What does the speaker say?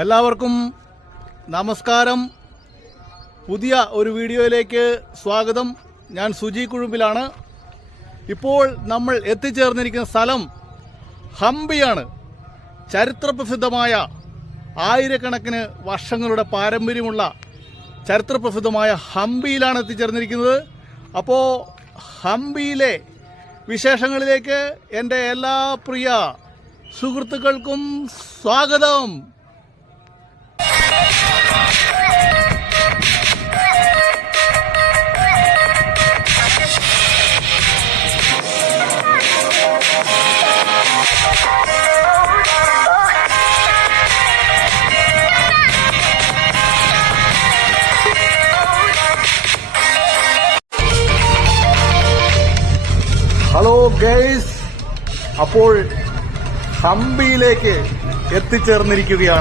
എല്ലാവർക്കും നമസ്കാരം. പുതിയ ഒരു വീഡിയോയിലേക്ക് സ്വാഗതം. ഞാൻ സുജി കുഴുമ്പിലാണ്. ഇപ്പോൾ നമ്മൾ എത്തിച്ചേർന്നിരിക്കുന്ന സ്ഥലം ഹംപിയാണ്. ചരിത്രപ്രസിദ്ധമായ ആയിരക്കണക്കിന് വർഷങ്ങളുടെ പാരമ്പര്യമുള്ള ചരിത്രപ്രസിദ്ധമായ ഹംപിയിലാണ് എത്തിച്ചേർന്നിരിക്കുന്നത്. അപ്പോൾ ഹംപിയിലെ വിശേഷങ്ങളിലേക്ക് എൻ്റെ എല്ലാ പ്രിയ സുഹൃത്തുക്കൾക്കും സ്വാഗതം. ഹലോ ഗൈസ്, അപ്പോൾ ഹംപിയിലേക്ക് എത്തിച്ചേർന്നിരിക്കുകയാണ്.